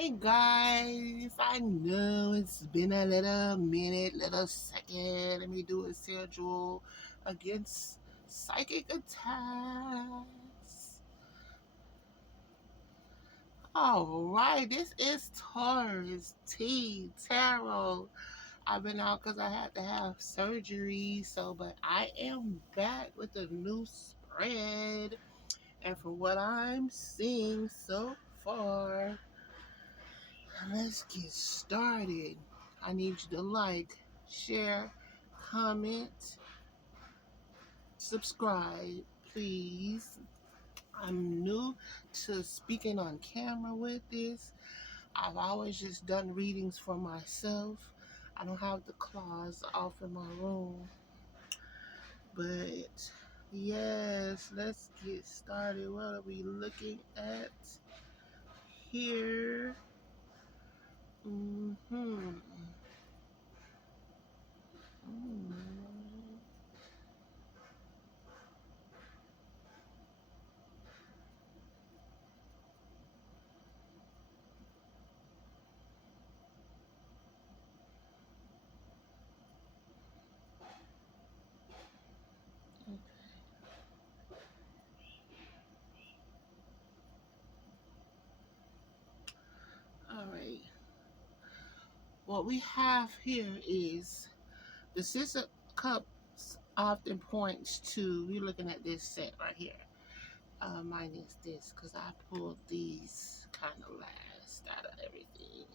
Hey guys, I know it's been a little minute, little second. Let me do a schedule against psychic attacks. Alright, this is Taurus T Tarot. I've been out because I had to have surgery, but I am back with a new spread. And from what I'm seeing so far, let's get started. I need you to like, share, comment, subscribe, please. I'm new to speaking on camera with this. I've always just done readings for myself. I don't have the claws off in my room. But yes, let's get started. What are we looking at here? Mm-hmm. All right. What we have here is the Six of Cups often points to, you're looking at this set right here. Mine is this because I pulled these kind of last out of everything.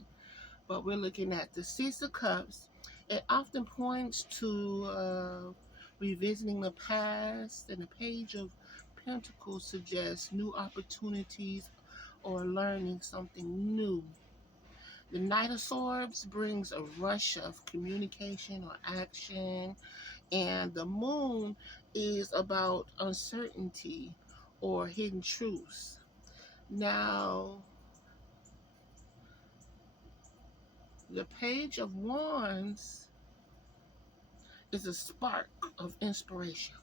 But we're looking at the Six of Cups. It often points to revisiting the past, and the Page of Pentacles suggests new opportunities or learning something new. The Knight of Swords brings a rush of communication or action, and the Moon is about uncertainty or hidden truths. Now, the Page of Wands is a spark of inspiration.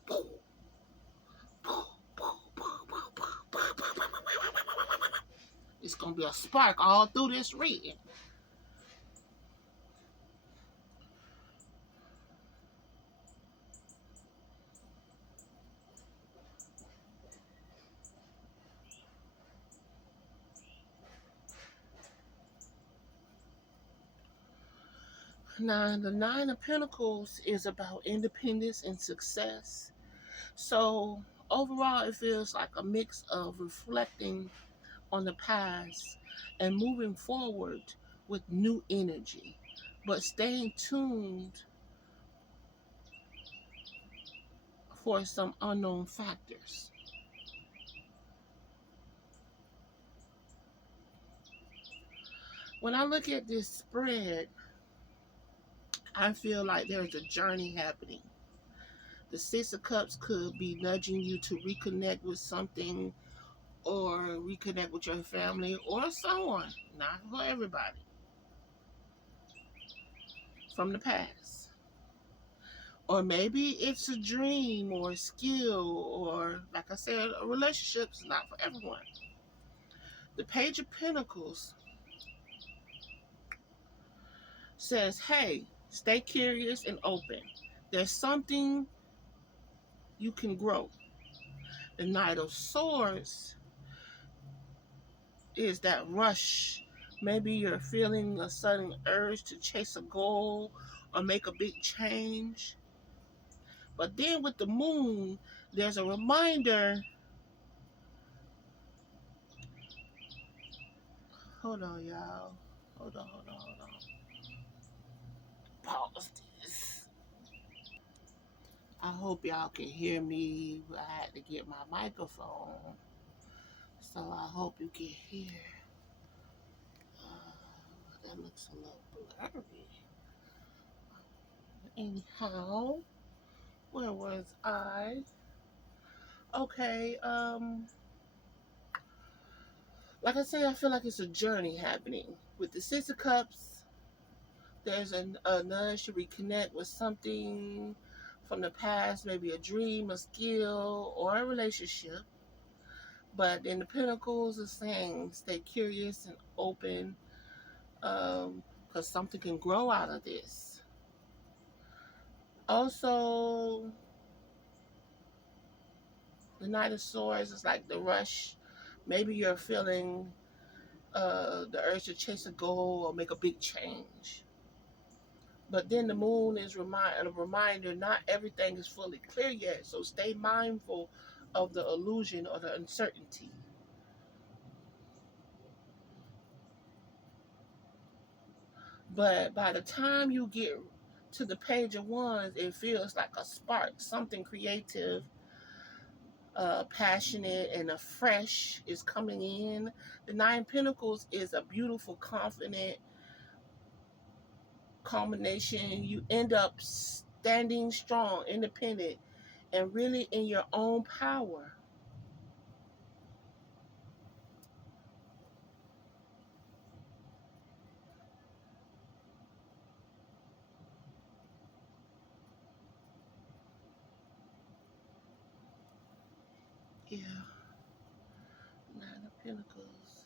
It's going to be a spark all through this reading. Now, the Nine of Pentacles is about independence and success. So, overall, it feels like a mix of reflecting on the past and moving forward with new energy, but staying tuned for some unknown factors. When I look at this spread, I feel like there's a journey happening. The Six of Cups could be nudging you to reconnect with something or reconnect with your family or someone, not for everybody, from the past. Or maybe it's a dream or a skill, or like I said, a relationship is not for everyone. The Page of Pentacles says, hey, stay curious and open. There's something you can grow. The Knight of Swords is that rush. Maybe you're feeling a sudden urge to chase a goal or make a big change. But then with the Moon, there's a reminder. Hold on, y'all. Hold on. Pause this. I hope y'all can hear me. I had to get my microphone. So I hope you can hear. That looks a little blurry. Anyhow, where was I? Okay, like I said, I feel like it's a journey happening. With the Six of Cups, there's a nudge to reconnect with something from the past, maybe a dream, a skill, or a relationship. But in the Pentacles is saying stay curious and open. because something can grow out of this. Also, the Knight of Swords is like the rush. Maybe you're feeling the urge to chase a goal or make a big change. But then the moon is a reminder not everything is fully clear yet. So stay mindful of the illusion or the uncertainty. But by the time you get to the Page of Wands, it feels like a spark, something creative, passionate, and a fresh is coming in. The Nine Pentacles is a beautiful, confident combination. You end up standing strong, independent, and really in your own power. Yeah, Nine of Pentacles.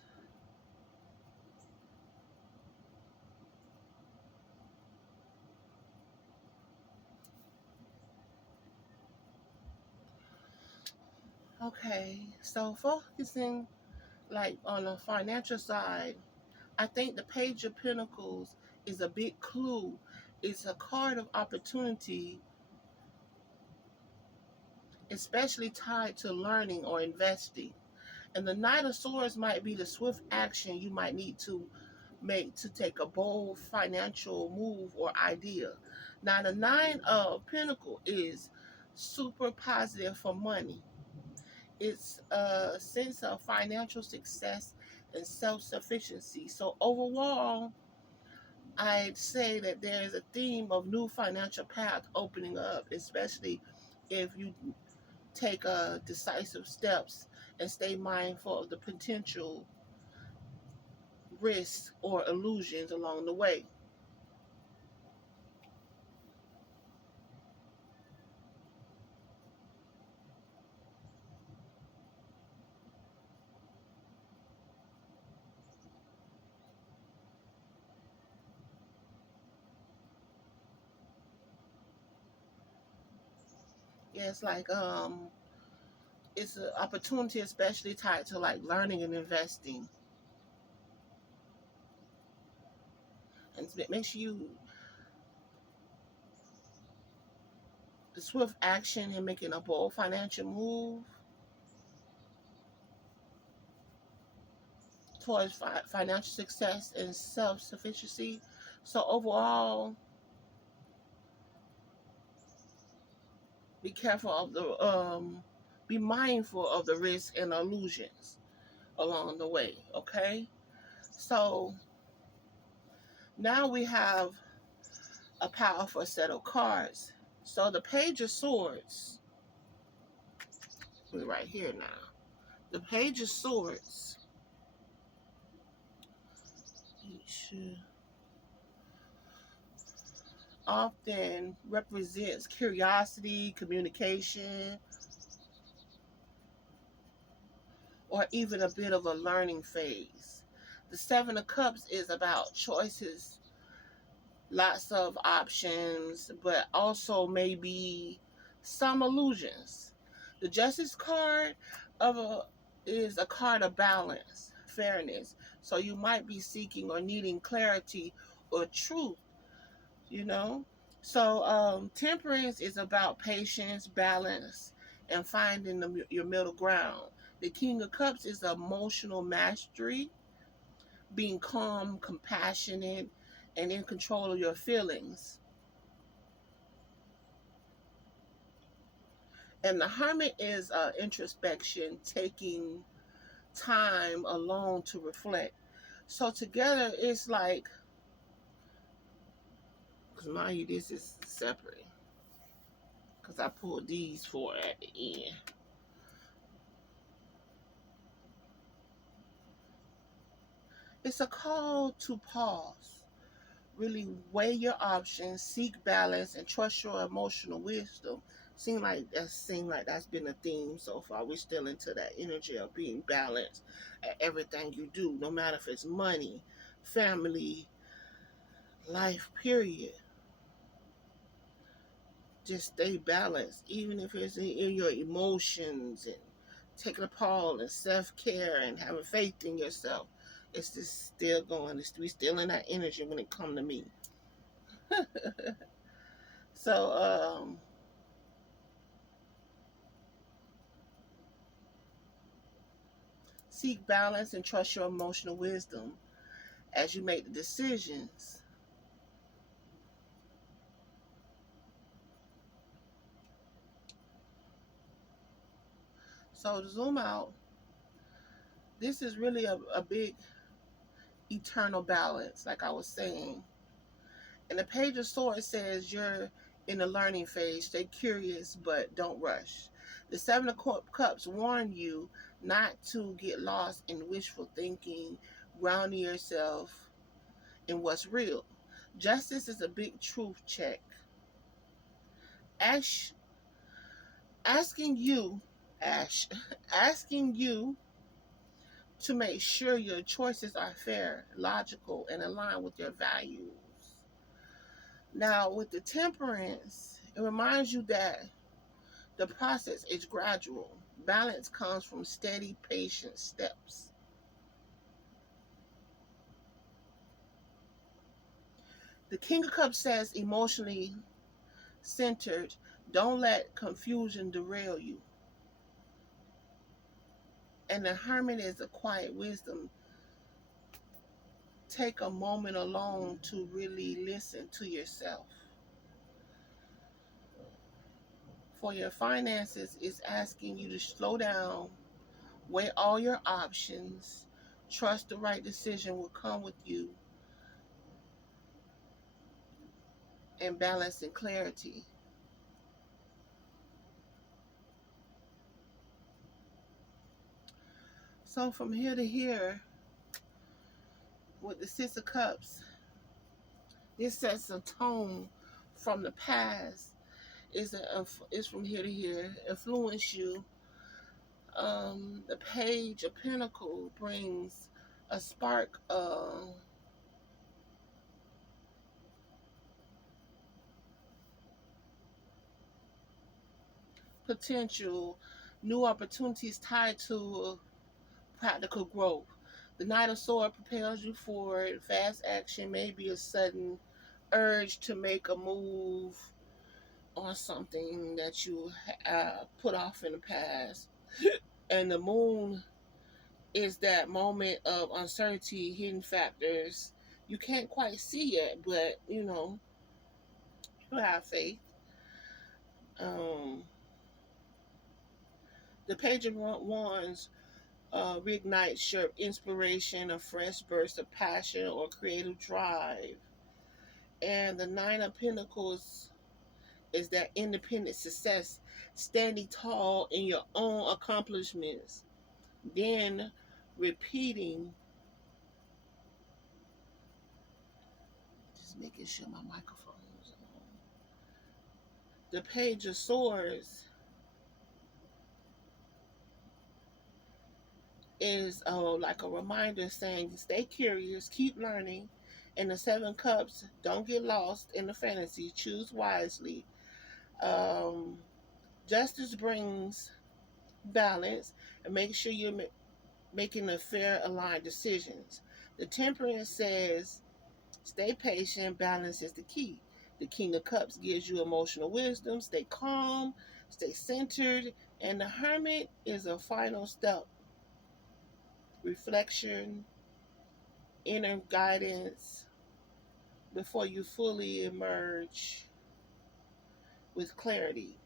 Okay, so focusing like on the financial side, I think the Page of Pentacles is a big clue. It's a card of opportunity, especially tied to learning or investing. And the Knight of Swords might be the swift action you might need to make to take a bold financial move or idea. Now, the Nine of Pentacles is super positive for money. It's a sense of financial success and self sufficiency. So, overall, I'd say that there is a theme of new financial path opening up, especially if you take decisive steps and stay mindful of the potential risks or illusions along the way. Yeah, it's an opportunity, especially tied to like learning and investing, and make sure you the swift action in making a bold financial move towards financial success and self sufficiency. So overall, be careful of the be mindful of the risks and illusions along the way. Okay, so now we have a powerful set of cards. So the Page of Swords, we're right here now. The Page of Swords often represents curiosity, communication, or even a bit of a learning phase. The Seven of Cups is about choices, lots of options, but also maybe some illusions. The Justice card of a is a card of balance, fairness. So you might be seeking or needing clarity or truth, you know. So temperance is about patience, balance, and finding your middle ground. The King of Cups is emotional mastery, being calm, compassionate, and in control of your feelings. And the Hermit is introspection, taking time alone to reflect. So together, it's like, because mind you, this is separate. Because I pulled these four at the end. It's a call to pause. Really weigh your options, seek balance, and trust your emotional wisdom. Seem like that's been a theme so far. We're still into that energy of being balanced at everything you do, no matter if it's money, family, life, period. Just stay balanced, even if it's in your emotions and taking a pause and self care and having faith in yourself. It's just still going. We still in that energy when it come to me. So seek balance and trust your emotional wisdom as you make the decisions. So to zoom out, this is really a big eternal balance, like I was saying. And the Page of Swords says you're in the learning phase. Stay curious, but don't rush. The Seven of Cups warn you not to get lost in wishful thinking, grounding yourself in what's real. Justice is a big truth check. Ash, asking you, Ash, asking you to make sure your choices are fair, logical, and aligned with your values. Now, with the Temperance, it reminds you that the process is gradual. Balance comes from steady, patient steps. The King of Cups says emotionally centered, don't let confusion derail you. And the Hermit is a quiet wisdom. Take a moment alone to really listen to yourself. For your finances, it's asking you to slow down, weigh all your options, trust the right decision will come with you, and balance and clarity. So from here to here, with the Six of Cups, this sets a tone from the past. Is from here to here, influence you. The Page of Pentacles brings a spark of potential, new opportunities tied to practical growth. The Knight of Swords propels you forward. Fast action may be a sudden urge to make a move on something that you put off in the past. And the Moon is that moment of uncertainty, hidden factors you can't quite see yet, but you have faith. Um, the Page of Wands reignites your inspiration, a fresh burst of passion or creative drive. And the Nine of Pentacles is that independent success, standing tall in your own accomplishments, then repeating, just making sure my microphone is on. The Page of Swords is like a reminder saying, stay curious, keep learning. And the Seven Cups, don't get lost in the fantasy, choose wisely. Um, Justice brings balance and make sure you're making the fair, aligned decisions. The Temperance says, stay patient, balance is the key. The King of Cups gives you emotional wisdom, stay calm, stay centered. And the Hermit is a final step, reflection, inner guidance before you fully emerge with clarity.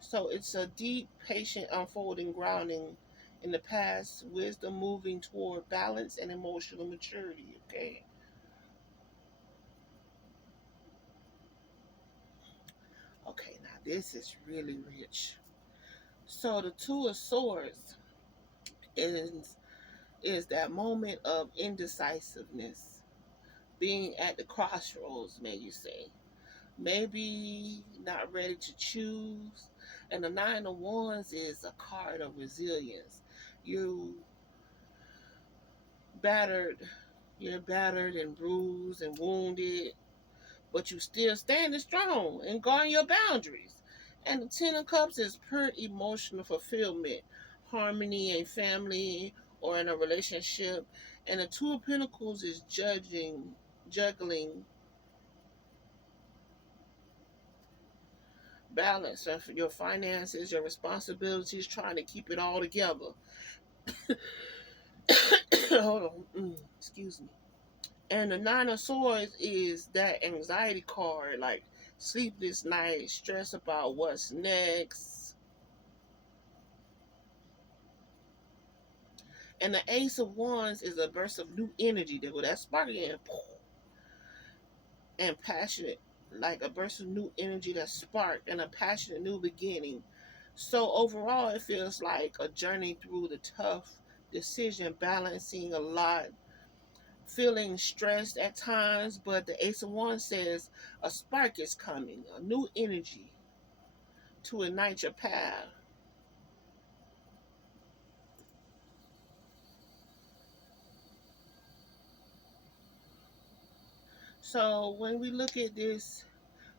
So it's a deep, patient unfolding, grounding in the past, wisdom moving toward balance and emotional maturity. Okay. Okay, now this is really rich. So the Two of Swords is that moment of indecisiveness, being at the crossroads, may you say. maybe not ready to choose. And the Nine of Wands is a card of resilience. You battered, you're battered and bruised and wounded, but you still standing strong and guarding your boundaries. And the Ten of Cups is pure emotional fulfillment, harmony in family or in a relationship. And the Two of Pentacles is juggling balance of your finances, your responsibilities, trying to keep it all together. Hold on, excuse me. And the Nine of Swords is that anxiety card, like sleepless nights, stress about what's next. And the Ace of Wands is a burst of new energy that will that sparking and passionate, like a burst of new energy that sparked and a passionate new beginning. So overall, it feels like a journey through the tough decision, balancing a lot, feeling stressed at times. But the Ace of Wands says a spark is coming, a new energy to ignite your path. So when we look at this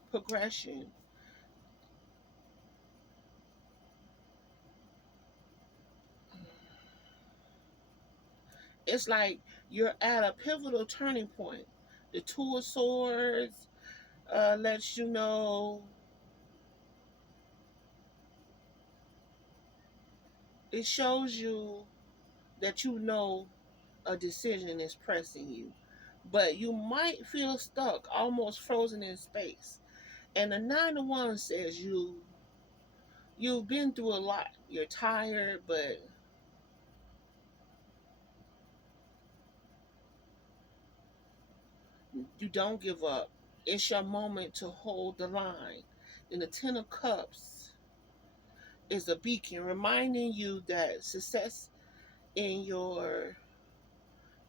progression, it's like you're at a pivotal turning point. The Two of Swords lets you know, it shows you that you know a decision is pressing you, but you might feel stuck, almost frozen in space. And the Nine of Wands says you've been through a lot. You're tired, but you don't give up. It's your moment to hold the line. And the Ten of Cups is a beacon reminding you that success in your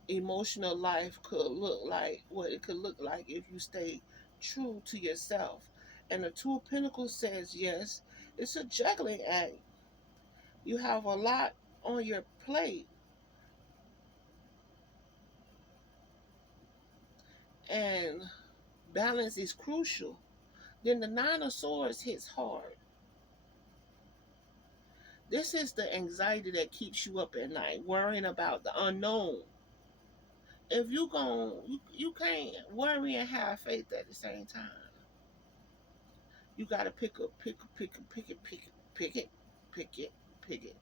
emotional life could look like what it could look like if you stay true to yourself. And the Two of Pentacles says, yes, it's a juggling act. You have a lot on your plate, and balance is crucial. Then the Nine of Swords hits hard. This is the anxiety that keeps you up at night, worrying about the unknown. If you can't worry and have faith at the same time. You gotta pick it, pick it, pick it.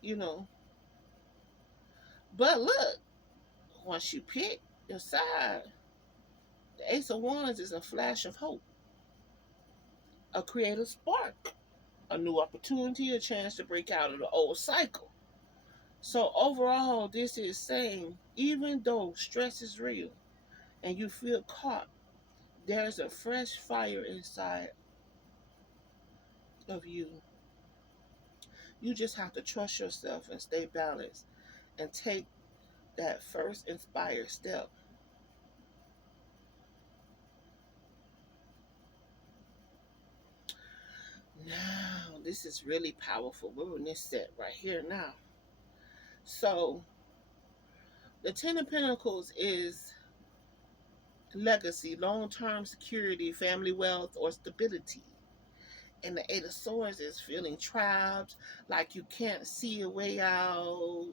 You know. But look, once you pick your side, the Ace of Wands is a flash of hope, a creative spark, a new opportunity, a chance to break out of the old cycle. So overall, this is saying even though stress is real and you feel caught, there's a fresh fire inside of you. You just have to trust yourself and stay balanced and take that first inspired step. Now, this is really powerful. We're in this set right here now. So, the Ten of Pentacles is legacy, long term security, family wealth, or stability. And the Eight of Swords is feeling trapped, like you can't see a way out,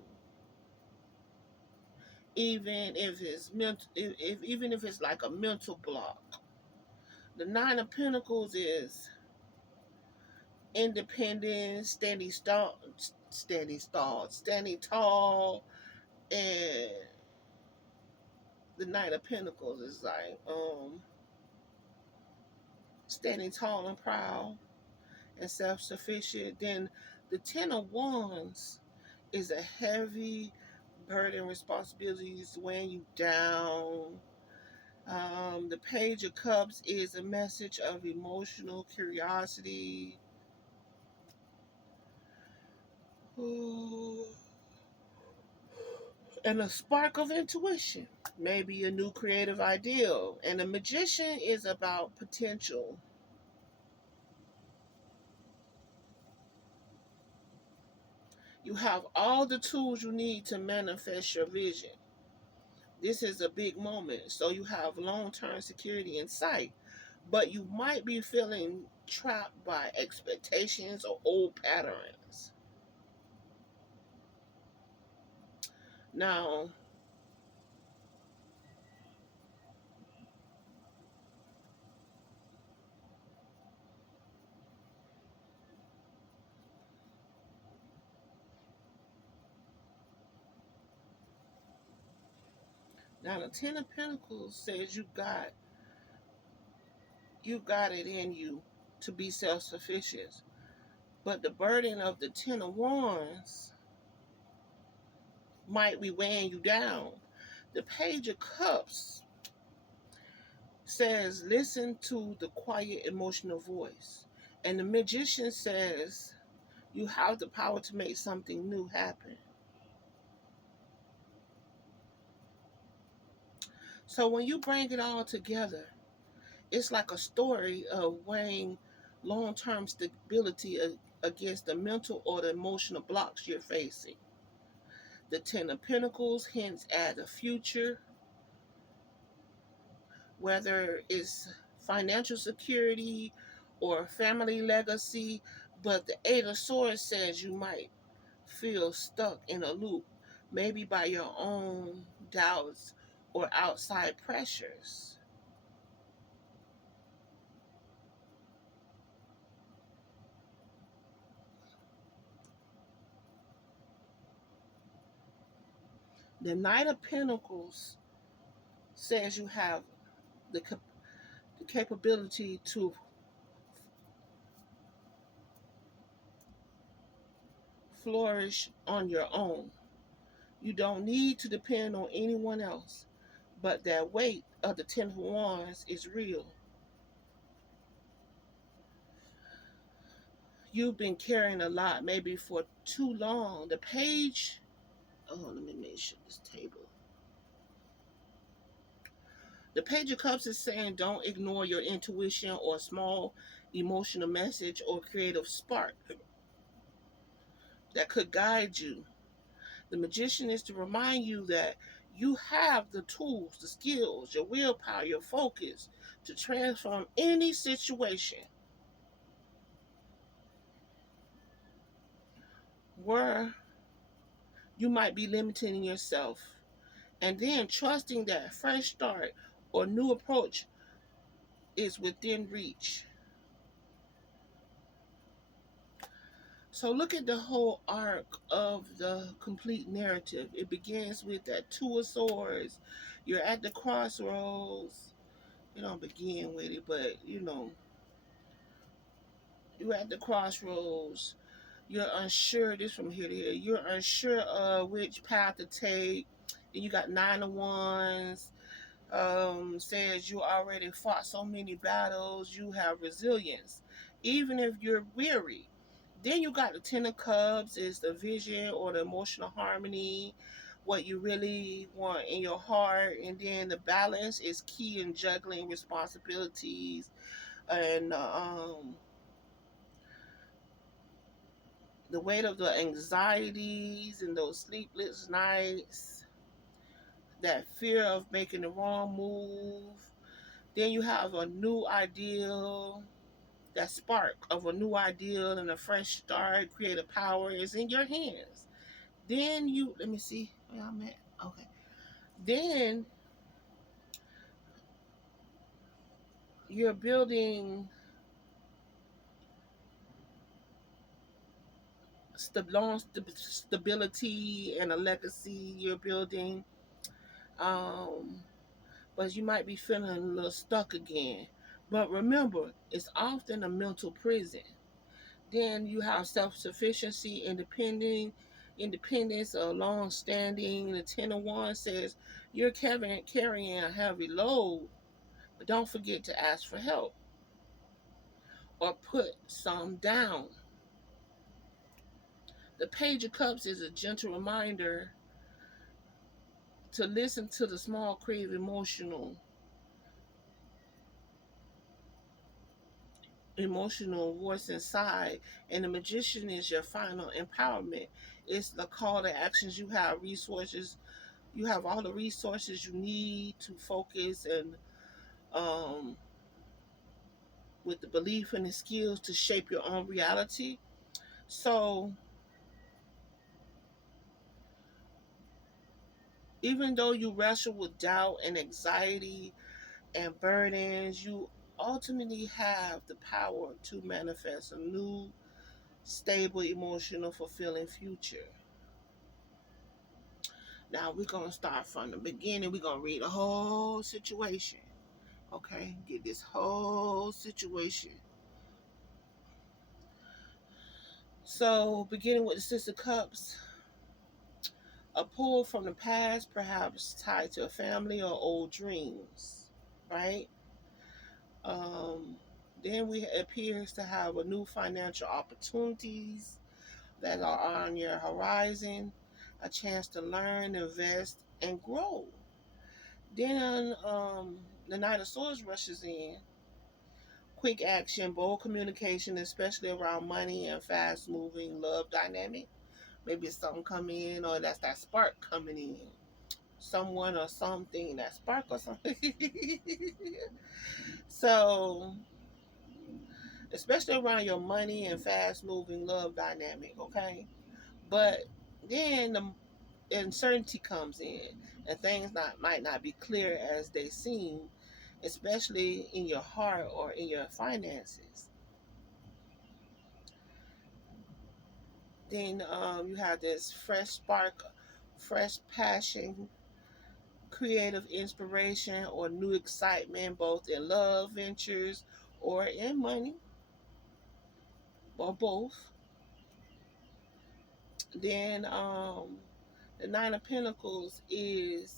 even if it's mental, even if it's like a mental block. The Nine of Pentacles is independence, standing tall, and the Knight of Pentacles is like standing tall and proud and self-sufficient. Then the Ten of Wands is a heavy burden, responsibilities weighing you down. The Page of Cups is a message of emotional curiosity. Ooh, and a spark of intuition. maybe a new creative ideal. And the Magician is about potential. You have all the tools you need to manifest your vision. This is a big moment, so you have long-term security in sight, but you might be feeling trapped by expectations or old patterns. Now, the Ten of Pentacles says you got it in you to be self-sufficient. But the burden of the Ten of Wands might be weighing you down. The Page of Cups says, listen to the quiet emotional voice. And the Magician says, you have the power to make something new happen. So when you bring it all together, it's like a story of weighing long-term stability against the mental or the emotional blocks you're facing. The Ten of Pentacles hints at the future, whether it's financial security or family legacy, but the Eight of Swords says you might feel stuck in a loop, maybe by your own doubts or outside pressures. The Knight of Pentacles says you have the, the capability to flourish on your own. You don't need to depend on anyone else, but that weight of the Ten of Wands is real. You've been carrying a lot, maybe for too long. The page, oh, let me make sure this table. The Page of Cups is saying don't ignore your intuition or small emotional message or creative spark that could guide you. The Magician is to remind you that you have the tools, the skills, your willpower, your focus to transform any situation where you might be limiting yourself. And then trusting that fresh start or new approach is within reach. So look at the whole arc of the complete narrative. It begins with that Two of Swords. You're at the crossroads. You don't begin with it, but you're at the crossroads. You're unsure. This from here to here. You're unsure of which path to take. And you got Nine of Wands. Says you already fought so many battles. You have resilience, even if you're weary. Then you got the Ten of Cups is the vision or the emotional harmony, what you really want in your heart. And then the balance is key in juggling responsibilities and the weight of the anxieties and those sleepless nights, that fear of making the wrong move. Then you have a new ideal, that spark of a new ideal and a fresh start, creative power is in your hands. Then let me see where I'm at. Okay. Then you're building stability and a legacy. You're building, um, but you might be feeling a little stuck again. But remember, it's often a mental prison. Then you have self-sufficiency, independence, long-standing. The Ten of Wands says you're carrying a heavy load, but don't forget to ask for help or put some down. The Page of Cups is a gentle reminder to listen to the small creative emotional voice inside, and the magician is your final empowerment. It's the call to actions. You have resources, you have all the resources you need to focus, and um, with the belief and the skills to shape your own reality. So even though you wrestle with doubt and anxiety and burdens, you ultimately have the power to manifest a new, stable, emotional, fulfilling future. Now we're gonna start from the beginning. We're gonna read the whole situation. Okay, get this whole situation. So, beginning with the Six of Cups, a pull from the past, perhaps tied to a family or old dreams, right? Um, then we appears to have a new financial opportunities that are on your horizon, a chance to learn, invest, and grow. Then the Knight of Swords rushes in. Quick action, bold communication, especially around money and fast moving love dynamic. Maybe something come in, or that's that spark coming in. Someone or something, that spark or something. So, especially around your money and fast moving love dynamic, okay? But then the uncertainty comes in, and things might not be clear as they seem, especially in your heart or in your finances. Then you have this fresh spark, fresh passion, creative inspiration, or new excitement, both in love ventures or in money, or both. Then the Nine of Pentacles is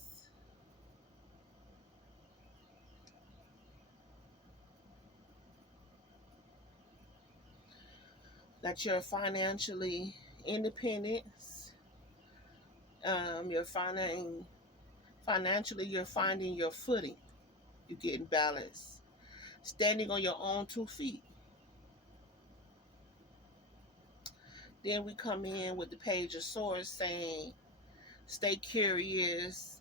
that you're financially independent. You're finding financially, you're finding your footing. You're getting balance, standing on your own 2 feet. Then we come in with the Page of Swords saying, stay curious,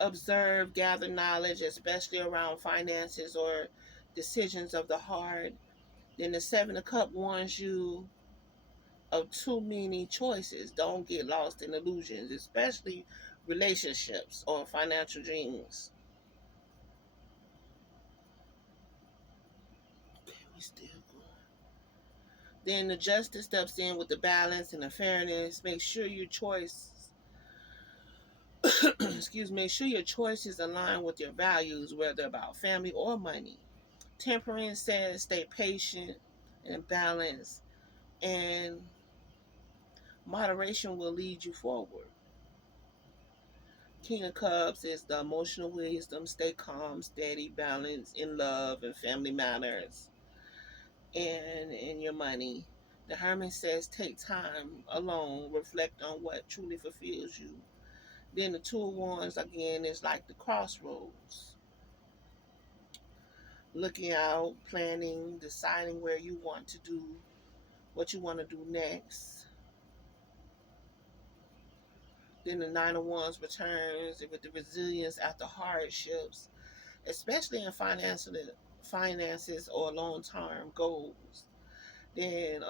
observe, gather knowledge, especially around finances or decisions of the heart. Then the Seven of Cups warns you of too many choices. Don't get lost in illusions, especially relationships or financial dreams. Okay, we still going. Then the justice steps in with the balance and the fairness. Make sure your choice, excuse me, make sure your choices align with your values, whether about family or money. Temperance says stay patient and balanced, and moderation will lead you forward. King of Cups is the emotional wisdom, stay calm, steady, balanced in love and family matters and in your money. The Hermit says take time alone, reflect on what truly fulfills you. Then the Two of Wands again is like the crossroads. Looking out, planning, deciding where you want to do, what you want to do next. Then the Nine of Wands returns with the resilience after hardships, especially in finances or long-term goals. Then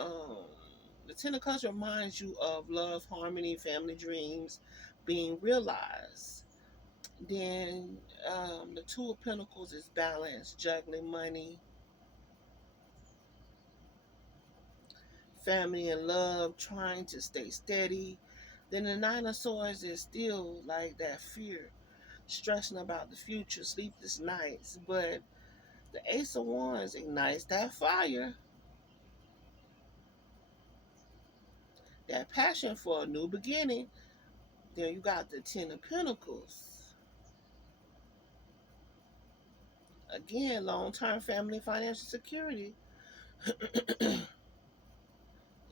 the Ten of Cups reminds you of love, harmony, family dreams being realized. Then the Two of Pentacles is balance, juggling money, family, and love, trying to stay steady. Then the Nine of Swords is still like that fear, stressing about the future, sleepless nights. But the Ace of Wands ignites that fire, that passion for a new beginning. Then you got the Ten of Pentacles. Again, long term family financial security.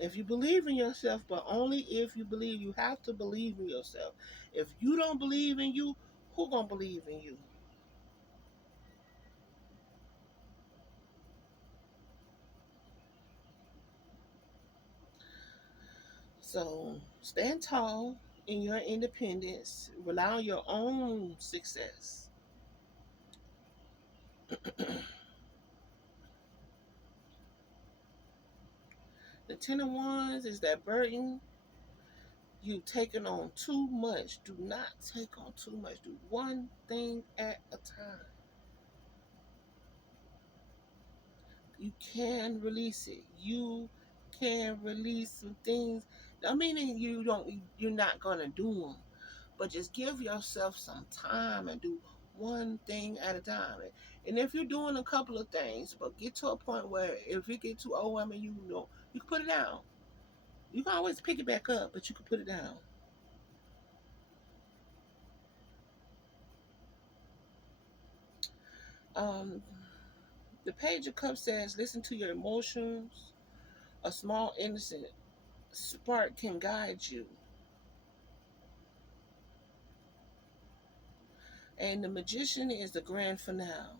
If you believe in yourself, but only if you believe. You have to believe in yourself. If you don't believe in you, who gonna believe in you? So stand tall in your independence. Rely on your own success. The Ten of Wands is that burden. You've taken on too much. Do not take on too much. Do one thing at a time. You can release it. You can release some things. I mean, you're not gonna do them, but just give yourself some time and do one thing at a time. And if you're doing a couple of things, but get to a point where if you get too overwhelming, you can put it down. You can always pick it back up, but you can put it down. Um, the Page of Cups says, listen to your emotions. A small innocent spark can guide you. And the Magician is the grand finale.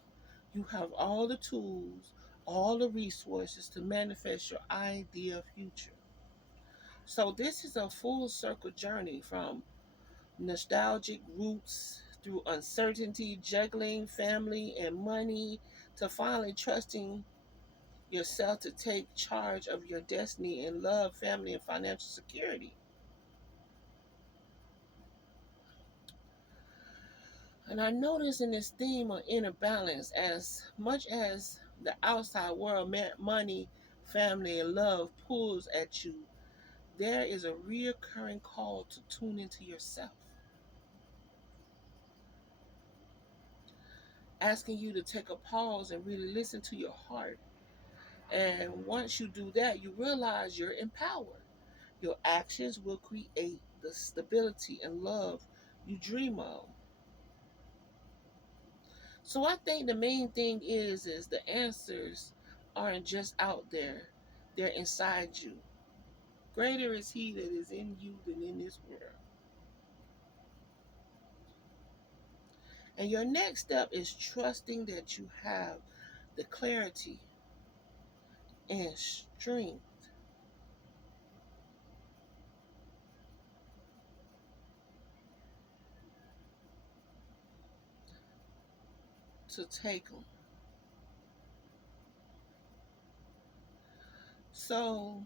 You have all the tools, all the resources to manifest your ideal future. So this is a full circle journey from nostalgic roots through uncertainty, juggling family and money, to finally trusting yourself to take charge of your destiny in love, family, and financial security. And I notice in this theme of inner balance, as much as the outside world, money, family, and love pulls at you, there is a reoccurring call to tune into yourself, asking you to take a pause and really listen to your heart. And once you do that, you realize you're empowered. Your actions will create the stability and love you dream of. So I think the main thing is the answers aren't just out there. They're inside you. Greater is he that is in you than in this world. And your next step is trusting that you have the clarity and strength to take them. So